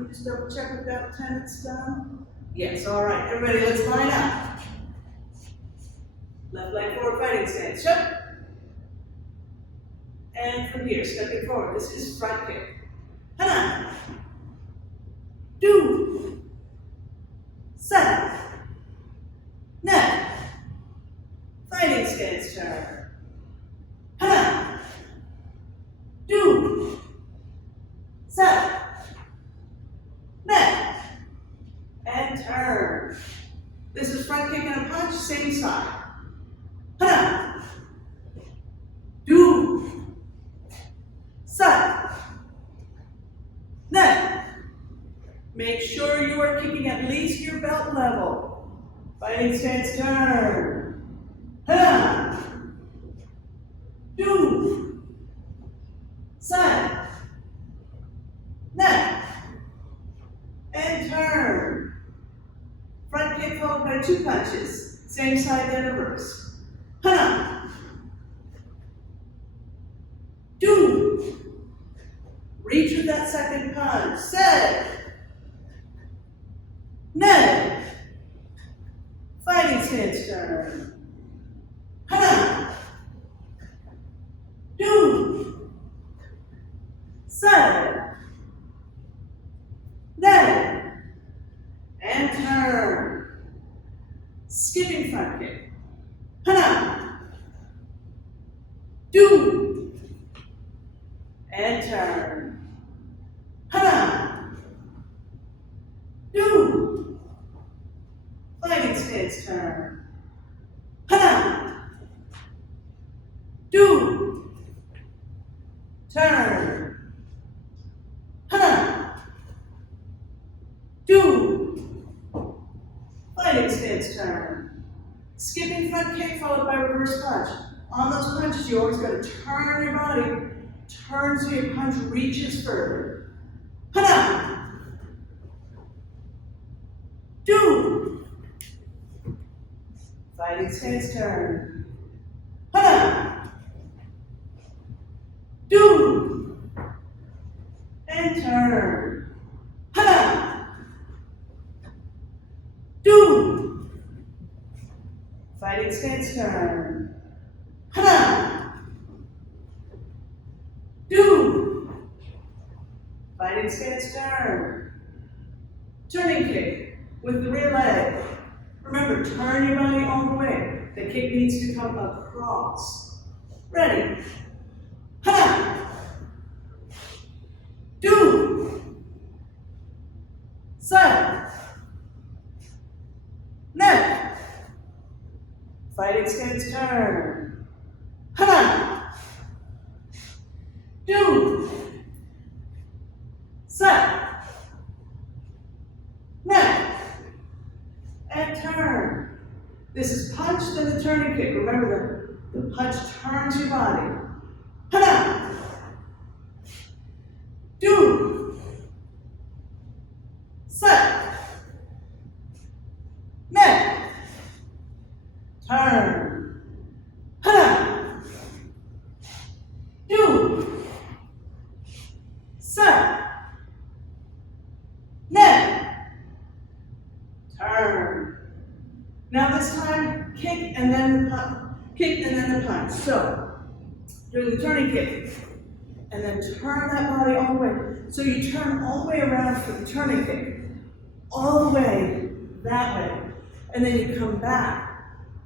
Let me just double check we've got 10 minutes done. Yes, all right. Everybody, let's line up. Left leg forward, fighting stance. Shut. And from here, stepping forward. This is front kick. Hana. Do. Set. Net. Fighting stance turn. Hana. Do. Set. Net. And turn. This is front kick and a punch, same side. Hana. Do. Set. Net. Make sure you are kicking at least your belt level. Fighting stance turn. Hana. Do. Set. Net. And turn. Front kick followed by 2 punches. Same side, then reverse. Hana. Do. Reach with that second punch. Set. Net. Fighting stance turn. Hana. Do. Set. Net. And turn. Skipping front kick. Hana. Do. And turn. Hana. Do. Fighting stance turn. Hana. Do. Turn. Hana. Do. Fighting stance turn. Skipping front kick followed by reverse punch. On those punches, you always got to turn your body. Turn so your punch reaches further. Hana. Do. Fighting stance turn. Hana. Do. And turn. Hana. Do. Fighting stance turn. Hana. Do. Fighting stance turn. Turning kick with the rear leg. Remember, turn your body all the way. The kick needs to come across. Ready. Hana. Do. Set. Net. Fighting stance turn. Hana. Do. Set. Net. And turn. This is punch, then the turning kick. Remember, the punch turns your body. Hana. Do. Set. Net. Turn. Hana. Do. Set. Net. Turn. Now this time, kick and then the punch. Kick and then the punch. So, doing the turning kick. And then turn that body all the way. So you turn all the way around for the turning kick. All the way that way. And then you come back.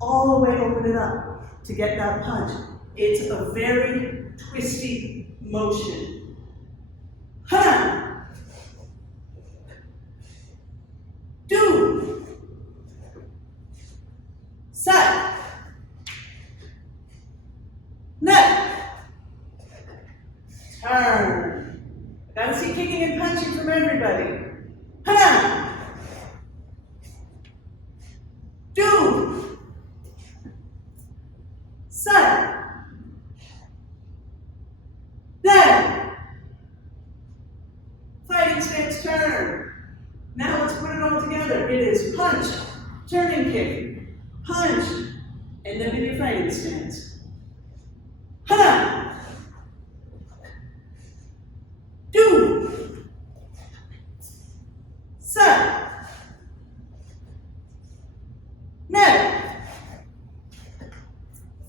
All the way, open it up to get that punch. It's a very twisty motion. Hana. Do. Set. Net. Turn. I gotta see kicking and punching from everybody. Hana. Do. Set. Then. Fighting stance turn. Now let's put it all together. It is punch, turning kick, punch, and then in your fighting stance. Hana. Do.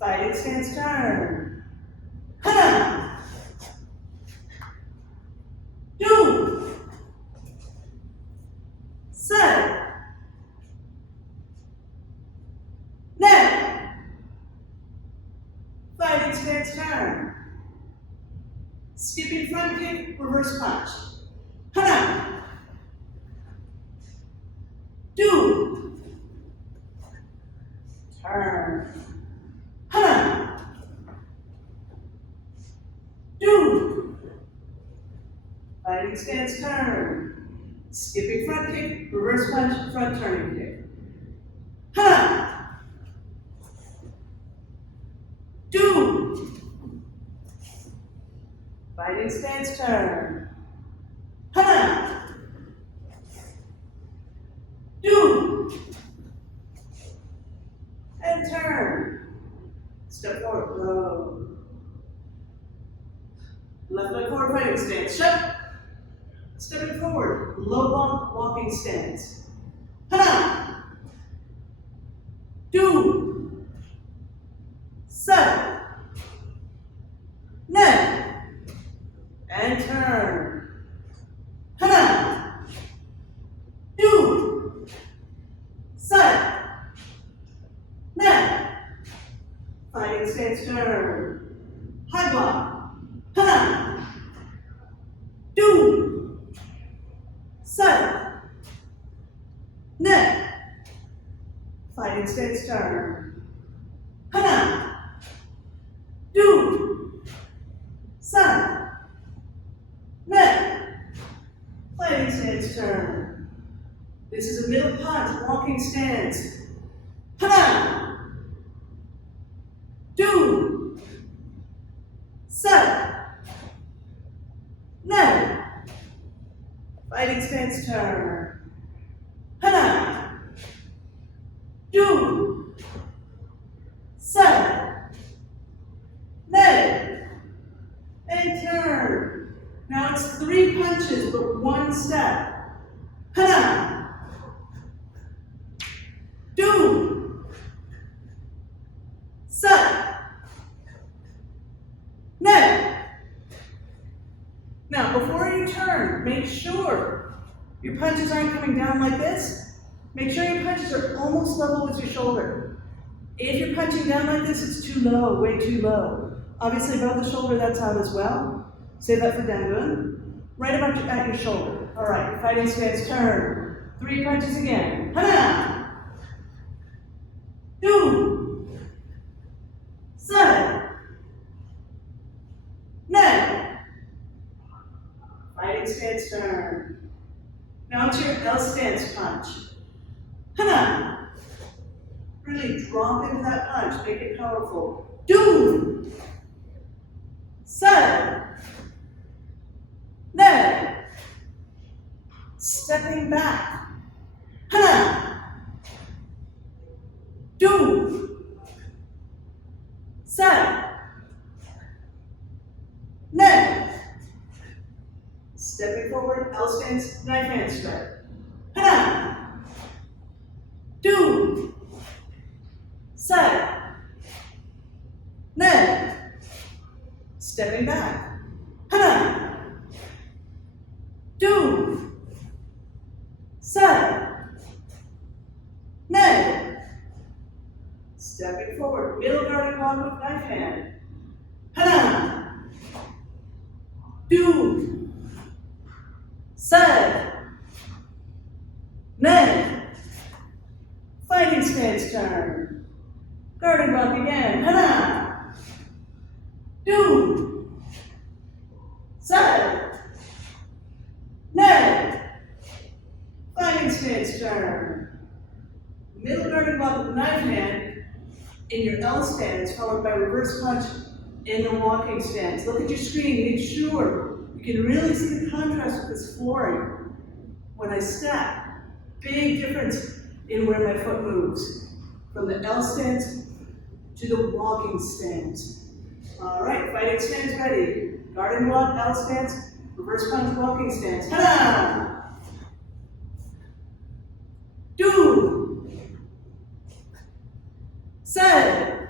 Fighting stance turn. Hana. Do. Set. Net. Fighting stance turn. Skipping front kick, reverse punch. Hana. Do. Turn. Hana. Do. Fighting stance turn. Skipping front kick, reverse punch, front turning kick. Hana. Do. Fighting stance turn. Hana. Do. And turn. Step forward, low. Left leg forward, fighting stance. Shut. Stepping forward, low bump, walking stance. Hana. Do. Set. Net. And turn. Hana. Do. Set. Net. Fighting stance turn. High block. Hana. Do. Set. Net. Fighting stance turn. Hana. Do. Set. Net. Fighting stance turn. This is a middle punch, walking stance. Hana. Do. Set. Net. Fighting stance turn. Hana. Do. Set. Net. And turn. Now it's 3 punches, but 1 step. Hana. Do. Set. Net. Now, before you turn, make sure your punches aren't coming down like this. Make sure your punches are almost level with your shoulder. If you're punching down like this, it's too low, way too low. Obviously, above the shoulder, that's out as well. Save that for Dangun. Right about at your shoulder. All right, fighting stance, turn. 3 punches again. Hana. Do. Set. Net. Fighting stance, turn. Now it's your L stance punch. Hana. Really drop into that punch, make it powerful. Do. Set. Net. Stepping back. Hana. Do. Set. Net. Stepping forward, L stance, knife hand strike. Hana. Do. Set. Net. Stepping back. Hana. Do. Set. Net. Stepping forward, middle guarding block with knife hand. Hana. Do. Set. Net. Fighting stance turn. Guarding block again. Hana. Do. Set. Net. Fighting stance turn. Middle guarding block with the knife hand in your L stance, followed by reverse punch in the walking stance. Look at your screen, make sure you can really see the contrast with this flooring. When I step, big difference in where my foot moves. From the L stance to the walking stance. All right, fighting stance ready. Guarding block, L stance, reverse punch, walking stance. Ta-da! Do. Set.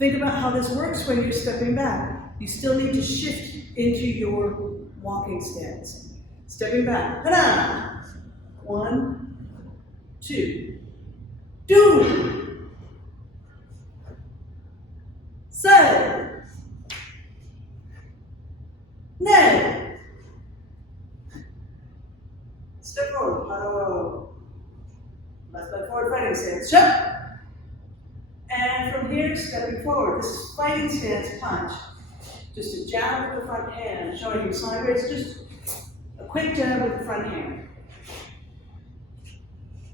Think about how this works when you're stepping back. You still need to shift into your walking stance. Stepping back. Ta-da! 1, 2. Do. Say. Nay. Step forward. Paro. Left leg forward, fighting stance. Jump. And from here, stepping forward. This is fighting stance punch. Just a jab with the front hand, showing you sideways. Just a quick jab with the front hand.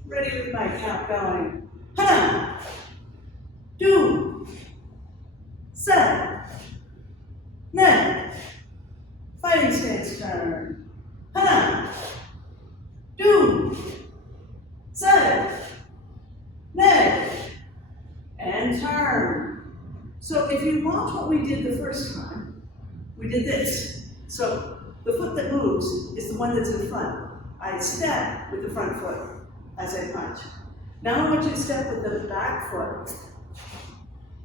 Ready with my count going. Hana. Do. Set. Net. Fighting stance turn. Hana. Do. Set. Net. And turn. So if you watch what we did the first time, we did this. So the foot that moves is the one that's in front. I step with the front foot as I punch. Now I want you to step with the back foot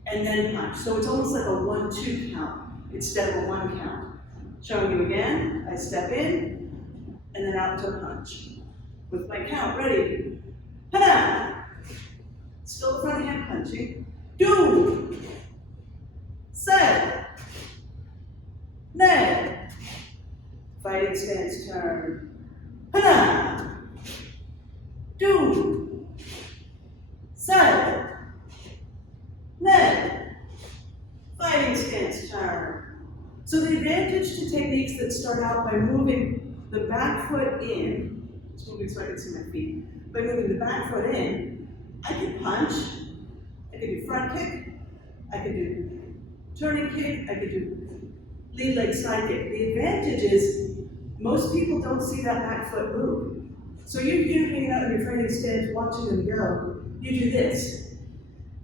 and then punch. So it's almost like a 1-2 count instead of a 1 count. Showing you again, I step in and then out to punch. With my count, ready? Hana! Still the front hand punching. Do. Set. Nay. Fighting stance turn. Hana. Do. Set. Nay. Fighting stance turn. So the advantage to techniques that start out by moving the back foot in, just moving so I can see my feet, by moving the back foot in, I can punch, I can do front kick, I can do turning kick, I can do lead leg side kick. The advantage is most people don't see that back foot move. So you're here hanging out in your training stance watching them go, you do this.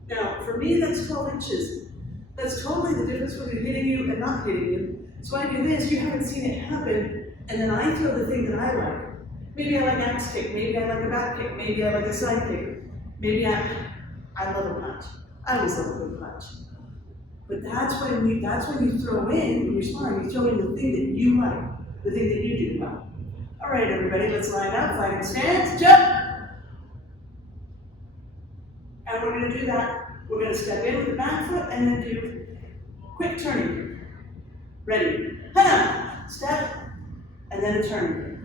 Now, for me, that's 12 inches. That's totally the difference between hitting you and not hitting you. So I do this, you haven't seen it happen, and then I throw the thing that I like. Maybe I like axe kick, maybe I like a back kick, maybe I like a side kick. Maybe I love a punch. I always love a good punch. But that's when you throw in, when you're sparring, you throw in the thing that you like, the thing that you do well. All right, everybody, let's line up, fighting stance, jump. And we're gonna do that. We're gonna step in with the back foot and then do quick turning. Ready? Hana, step, and then a turn.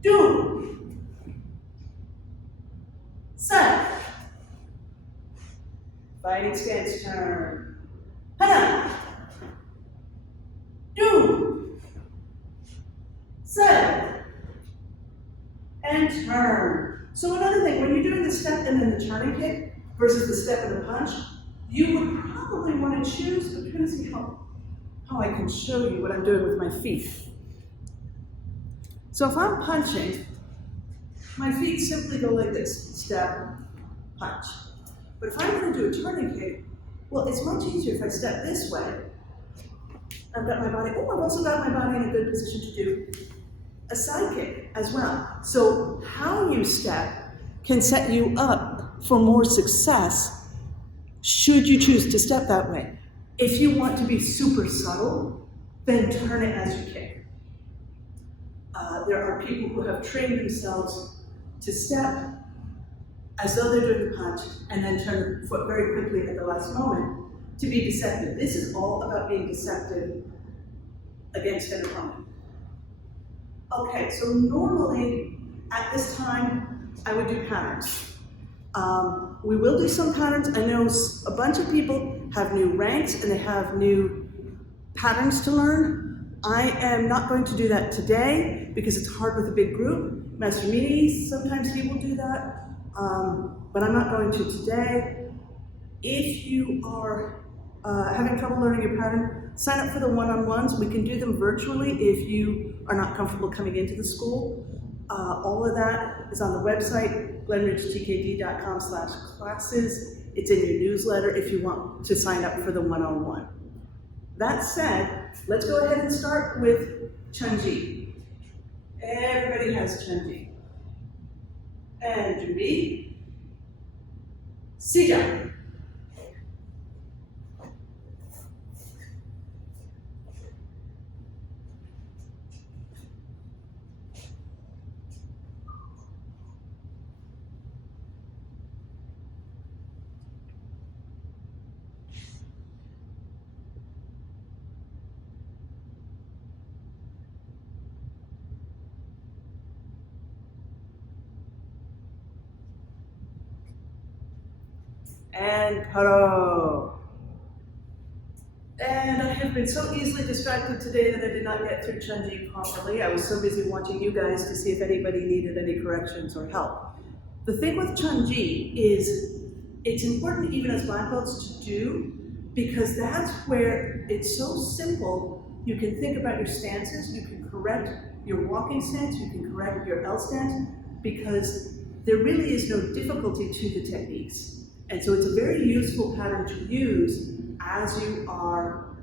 Do. Set. Fighting stance turn. Hana. Do. Set. And turn. So another thing, when you're doing the step and then the turning kick versus the step and the punch, you would probably want to choose, I'm trying to see how I can show you what I'm doing with my feet. So if I'm punching, my feet simply go like this, step, punch. But if I'm going to do a turning kick, well, it's much easier if I step this way. I've got my body, I've also got my body in a good position to do a side kick as well. So how you step can set you up for more success should you choose to step that way. If you want to be super subtle, then turn it as you kick. There are people who have trained themselves to step as though they're doing the punch and then turn the foot very quickly at the last moment to be deceptive. This is all about being deceptive against an opponent. Okay, so normally at this time, I would do patterns. We will do some patterns. I know a bunch of people have new ranks and they have new patterns to learn. I am not going to do that today because it's hard with a big group. Master Mini, sometimes he will do that, but I'm not going to today. If you are having trouble learning your pattern, sign up for the one-on-ones. We can do them virtually if you are not comfortable coming into the school. All of that is on the website, glenridgetkd.com/classes. It's in your newsletter if you want to sign up for the one-on-one. That said, let's go ahead and start with Chunji. Everybody has Chunji. And Jubi. Sija. and paro. And I have been so easily distracted today that I did not get through Chunji properly. I was so busy watching you guys to see if anybody needed any corrections or help. The thing with Chunji is it's important even as black belts to do, because that's where it's so simple. You can think about your stances, you can correct your walking stance, you can correct your L stance, because there really is no difficulty to the techniques. And so it's a very useful pattern to use as you are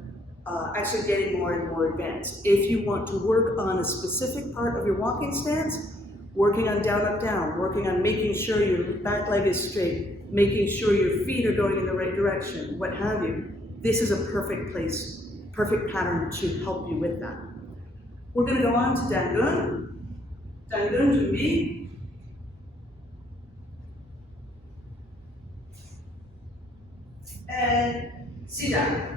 actually getting more and more advanced. If you want to work on a specific part of your walking stance, working on down, up, down, working on making sure your back leg is straight, making sure your feet are going in the right direction, what have you, this is a perfect place, perfect pattern to help you with that. We're going to go on to Dangun. Dangun to me. And sit down.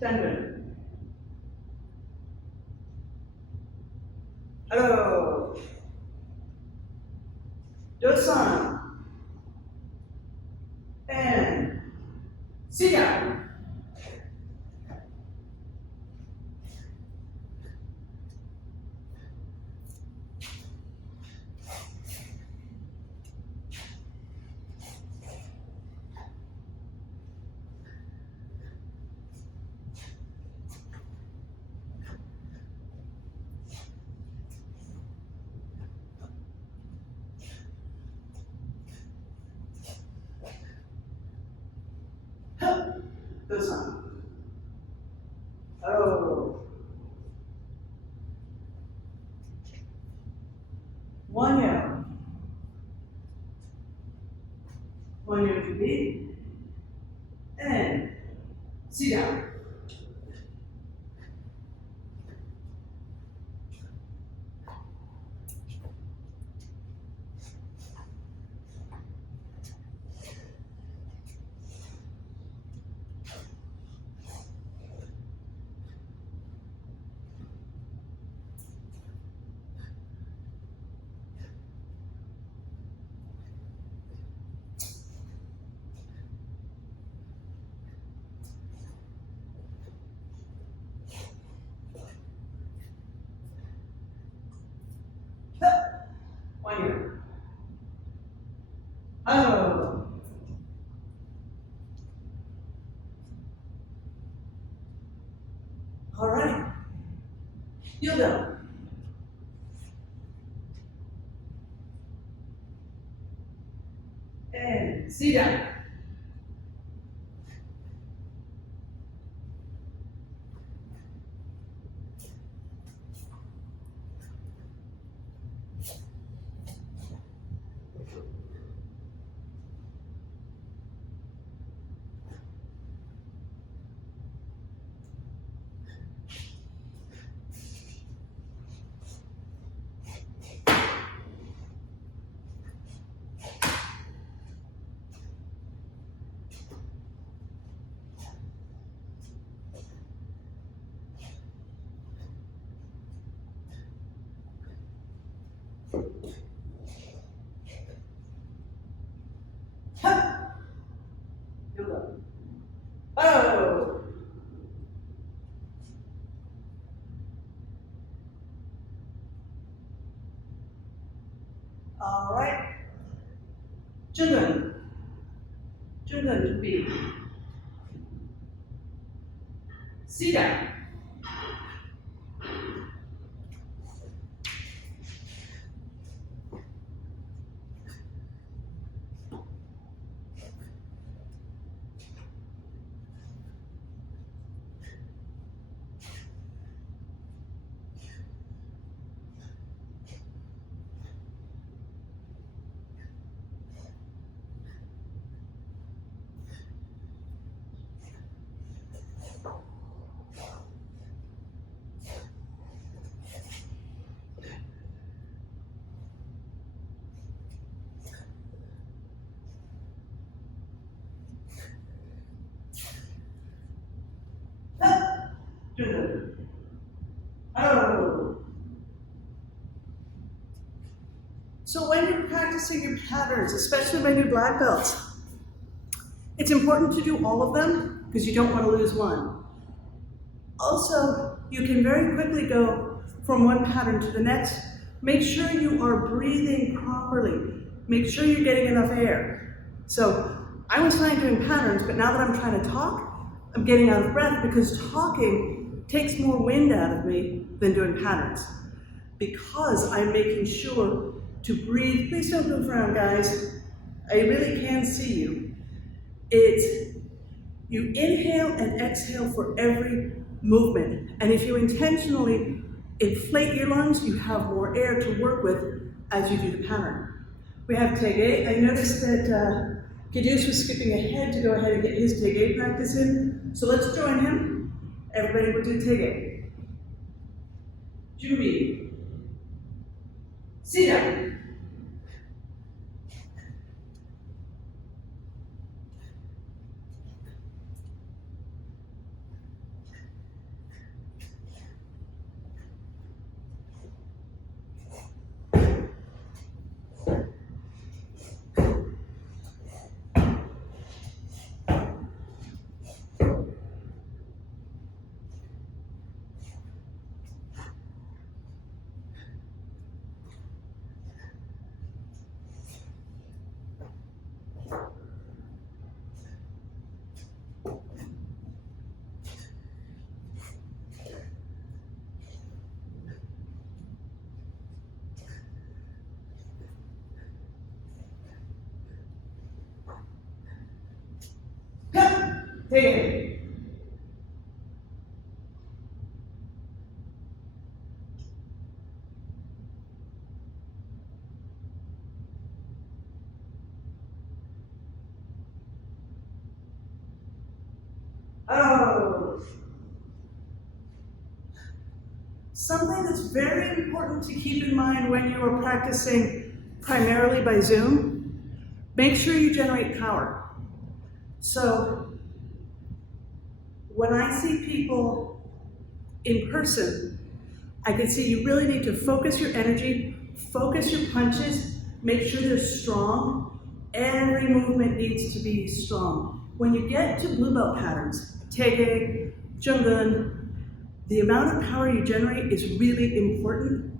Dangun. Hello. Dosan. And sit down. Dosan. Hello. One year. 1 year to be. And sit down. One year. Hello. All right. Kneel down. And sit down. Kneel down. Oh. All right. Jungun. Jungun to be. Sit down. So when you're practicing your patterns, especially my new black belts, it's important to do all of them because you don't want to lose one. Also, you can very quickly go from one pattern to the next. Make sure you are breathing properly. Make sure you're getting enough air. So I was fine doing patterns, but now that I'm trying to talk, I'm getting out of breath because talking takes more wind out of me than doing patterns. Because I'm making sure to breathe. Please don't move around, guys. I really can see you. It's you inhale and exhale for every movement. And if you intentionally inflate your lungs, you have more air to work with as you do the pattern. We have Tae. I noticed that Kidus was skipping ahead to go ahead and get his Tae practice in. So let's join him. Everybody will do Tae. Jubi. Sit down. Take it. Oh. Something that's very important to keep in mind when you are practicing primarily by Zoom, make sure you generate power. So when I see people in person, I can see you really need to focus your energy, focus your punches, make sure they're strong. Every movement needs to be strong. When you get to blue belt patterns, Tae, Junggun, the amount of power you generate is really important.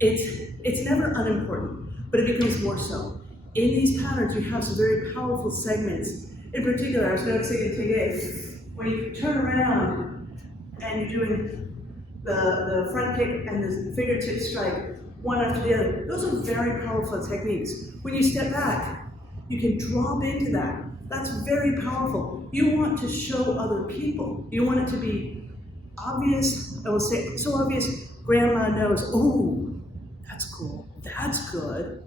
It's never unimportant, but it becomes more so. In these patterns, you have some very powerful segments. In particular, I was noticing in Tae, when you turn around and you're doing the front kick and the fingertip strike, one after the other, those are very powerful techniques. When you step back, you can drop into that. That's very powerful. You want to show other people. You want it to be obvious. I will say, so obvious, grandma knows, oh, that's cool, that's good.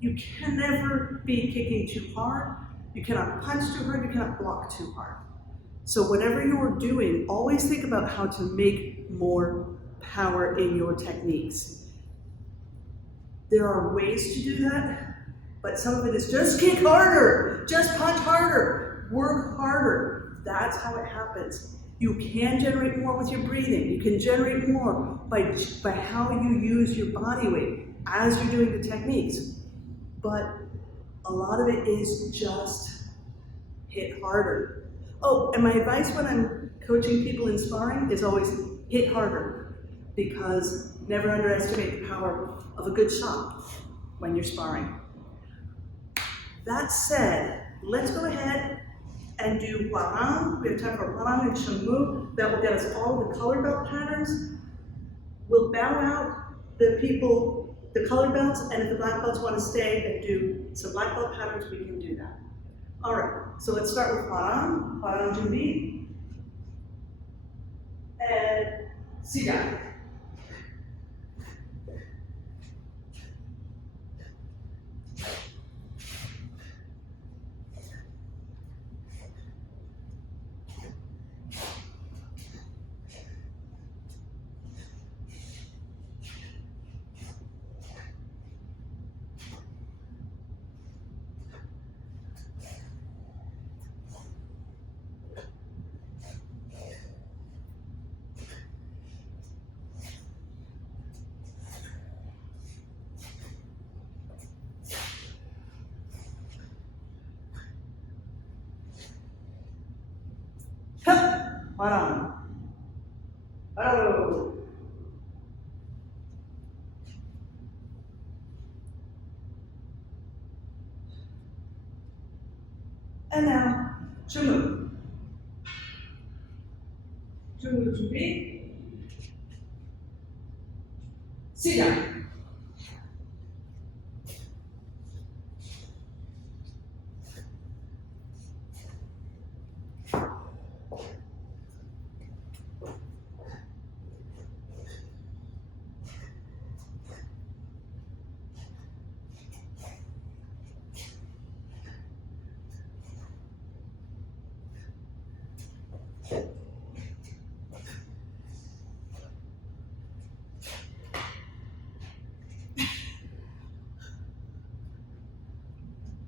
You can never be kicking too hard. You cannot punch too hard, you cannot block too hard. So whatever you're doing, always think about how to make more power in your techniques. There are ways to do that, but some of it is just kick harder, just punch harder, work harder. That's how it happens. You can generate more with your breathing. You can generate more by how you use your body weight as you're doing the techniques. But a lot of it is just hit harder. Oh, and my advice when I'm coaching people in sparring is always hit harder, because never underestimate the power of a good shot when you're sparring. That said, let's go ahead and do Hwarang. We have time for Hwarang and Chungmu. That will get us all the color belt patterns. We'll bow out the people, the color belts, and if the black belts want to stay and do some black belt patterns, we can do that. All right, so let's start with Hwarang, Hwarang Junbi, and Siga. One. Oh. And now, Jumu. Jumu Jubi. Sit down.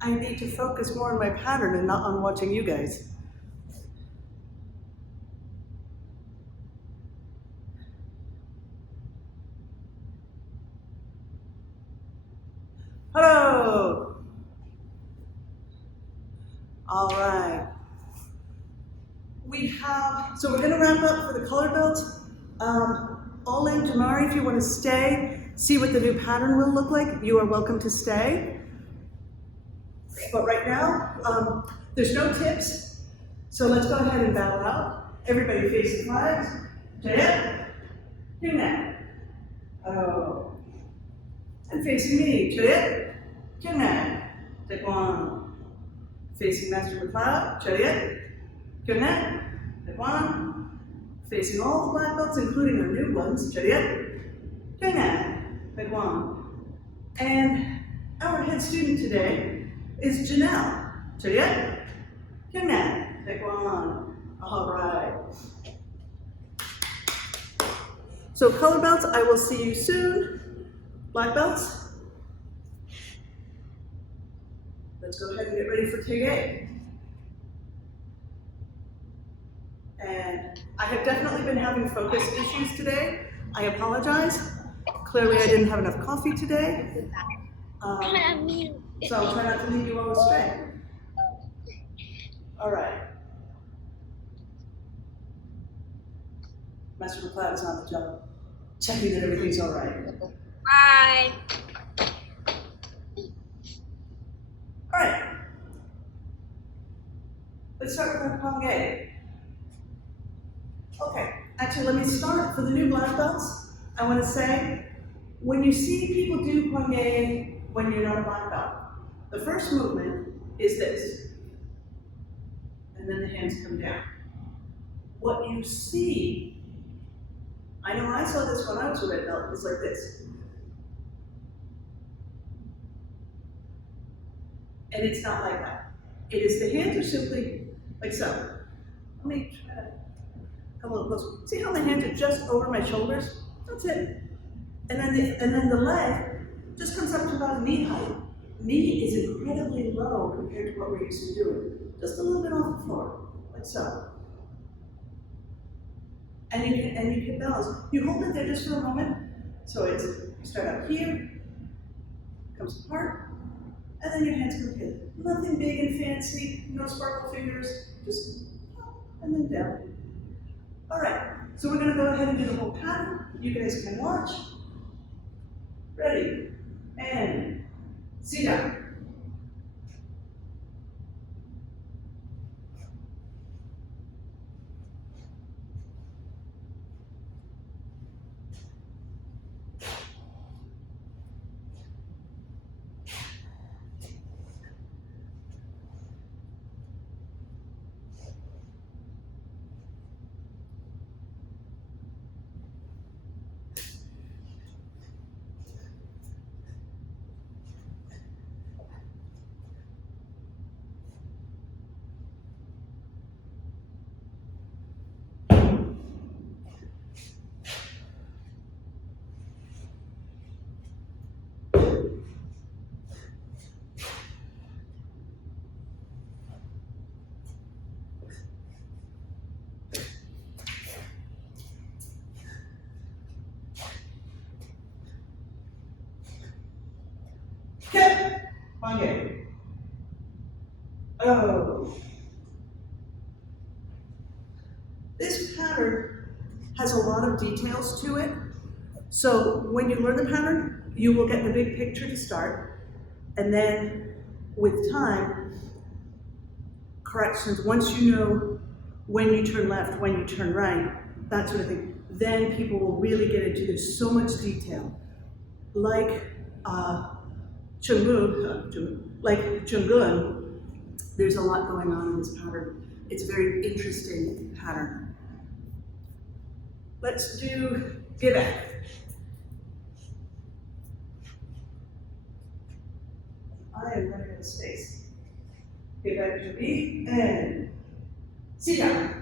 I need to focus more on my pattern and not on watching you guys. Hello. All right. So we're going to wrap up for the color belt. All in, Jamari, if you want to stay, see what the new pattern will look like, you are welcome to stay. But right now, there's no tips, so let's go ahead and bow out. Everybody face the flags. Jaya, do that. Oh. And facing me. Jaya, do that. Taekwon. Facing Master McLeod. Jaya, do that. Taekwon. Facing all the black belts, including our new ones. Jaya, do that. Taekwon. And our head student today is Janelle. Jaya, do that. Taekwon. All right. So color belts, I will see you soon. Black belts, let's go ahead and get ready for Tae. And I have definitely been having focus issues today. I apologize. Clearly I didn't have enough coffee today. So I'll try not to lead you all astray. All right. Master McLeod is on the job, checking that everything's all right. Bye. All right. Let's start with our Kwon. Okay, actually let me start for the new black belts. I want to say, when you see people do Kwon when you're not a black belt, the first movement is this. And then the hands come down. What you see, I know I saw this when I was a red belt, is like this. And it's not like that. It is, the hands are simply like so. Let me try to come a little closer. See how the hands are just over my shoulders? That's it. And then the leg just comes up to about knee height. Knee is incredibly low compared to what we're used to doing. Just a little bit off the floor, like so. And you can balance. You hold it there just for a moment. So it's, you start up here, comes apart, and then your hands come together. Nothing big and fancy, no sparkle fingers, just up and then down. All right, so we're gonna go ahead and do the whole pattern. You guys can watch. Ready, and sit down. Okay, Kwon. Oh. This details to it. So when you learn the pattern, you will get the big picture to start, and then with time, corrections, once you know when you turn left, when you turn right, that sort of thing, then people will really get into, there's so much detail. Like Chungun, there's a lot going on in this pattern. It's a very interesting pattern. Let's do Giletti. I am running out of space. Get back to me and sit down.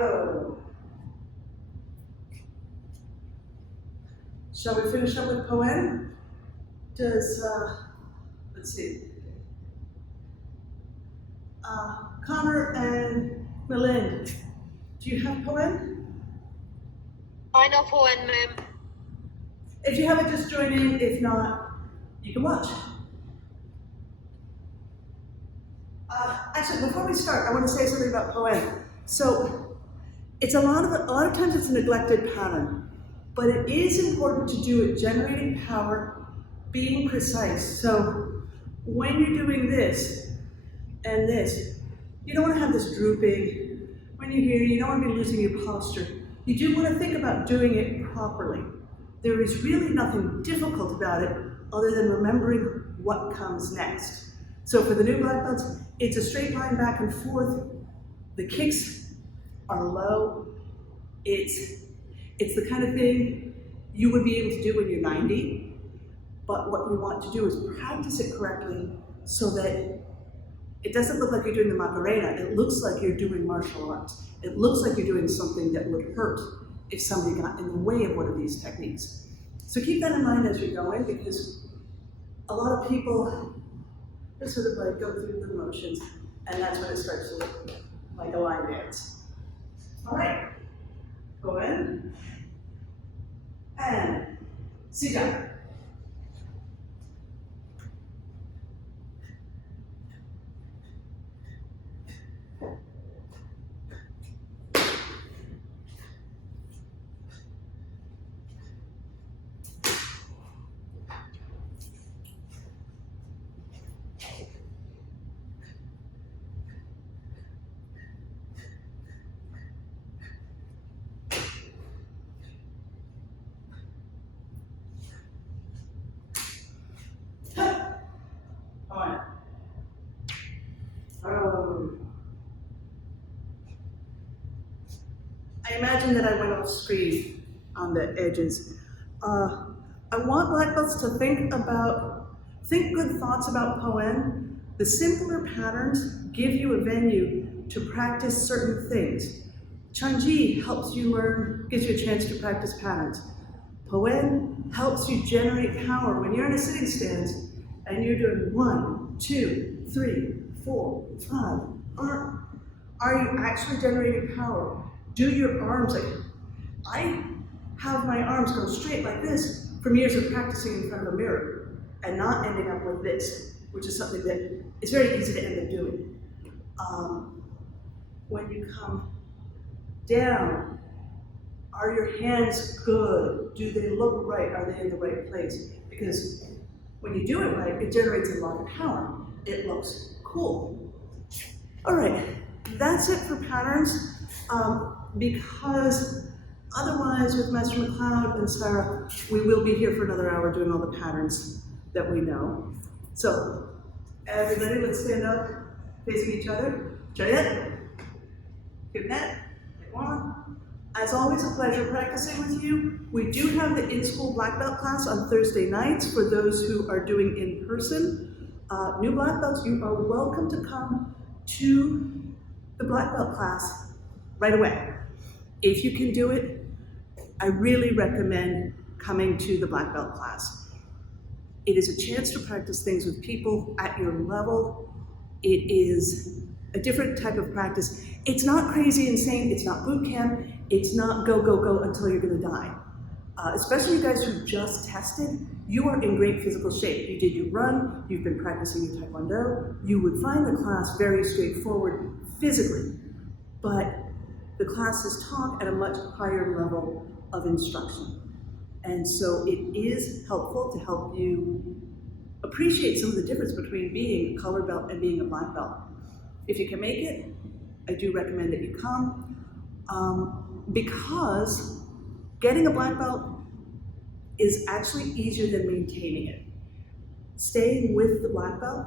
Oh. Shall we finish up with Poen? Does, let's see. Connor and Melinda, do you have Poen? I know Poen, ma'am. If you have it, just join in. If not, you can watch. Actually, before we start, I want to say something about Poen. So, it's a lot of times it's a neglected pattern, but it is important to do it generating power, being precise. So when you're doing this and this, you don't want to have this drooping. When you're here, you don't want to be losing your posture. You do want to think about doing it properly. There is really nothing difficult about it other than remembering what comes next. So for the new black belts, it's a straight line back and forth. The kicks are low. It's the kind of thing you would be able to do when you're 90, but what you want to do is practice it correctly so that it doesn't look like you're doing the Macarena. It looks like you're doing martial arts. It looks like you're doing something that would hurt if somebody got in the way of one of these techniques. So keep that in mind as you're going, because a lot of people just sort of like go through the motions, and that's when it starts to look like a line dance. All right, go in, and sit down. I imagine that I went off screen on the edges. I want black belts to think good thoughts about Poen. The simpler patterns give you a venue to practice certain things. Chanji helps you learn, gives you a chance to practice patterns. Poen helps you generate power. When you're in a sitting stance and you're doing 1, 2, 3, 4, 5, are you actually generating power? Do your arms, like, I have my arms go straight like this from years of practicing in front of a mirror and not ending up with this, which is something that is very easy to end up doing. When you come down, are your hands good? Do they look right? Are they in the right place? Because when you do it right, it generates a lot of power. It looks cool. All right, that's it for patterns. Because Otherwise, with Master McLeod and Sarah, we will be here for another hour doing all the patterns that we know. So, everybody, let's stand up, facing each other. Giletti. Giletti. Taekwon. As always, a pleasure practicing with you. We do have the in-school black belt class on Thursday nights for those who are doing in person. New black belts, you are welcome to come to the black belt class right away. If you can do it, I really recommend coming to the black belt class. It is a chance to practice things with people at your level. It is a different type of practice. It's not crazy insane, it's not boot camp, it's not go, go, go until you're gonna die. Especially you guys who just tested, you are in great physical shape. You did your run, you've been practicing your Taekwondo. You would find the class very straightforward physically, but the class is taught at a much higher level of instruction. And so it is helpful to help you appreciate some of the difference between being a color belt and being a black belt. If you can make it, I do recommend that you come, because getting a black belt is actually easier than maintaining it. Staying with the black belt,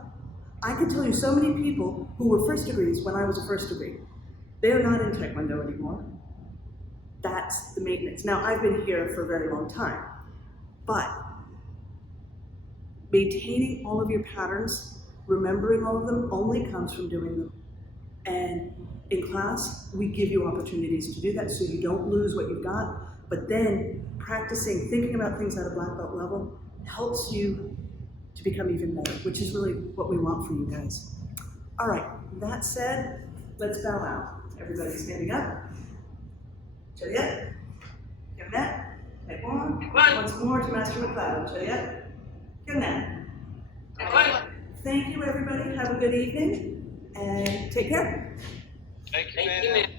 I can tell you so many people who were first degrees when I was a first degree, they are not in Taekwondo anymore. That's the maintenance. Now, I've been here for a very long time, but maintaining all of your patterns, remembering all of them, only comes from doing them. And in class, we give you opportunities to do that so you don't lose what you've got, but then practicing, thinking about things at a black belt level helps you to become even better, which is really what we want for you guys. All right, that said, let's bow out. Everybody standing up. Giletti. Giletti. Taekwon. Once more to Master McLeod. Giletti. Giletti. Thank you, everybody. Have a good evening and take care. Thank you, man.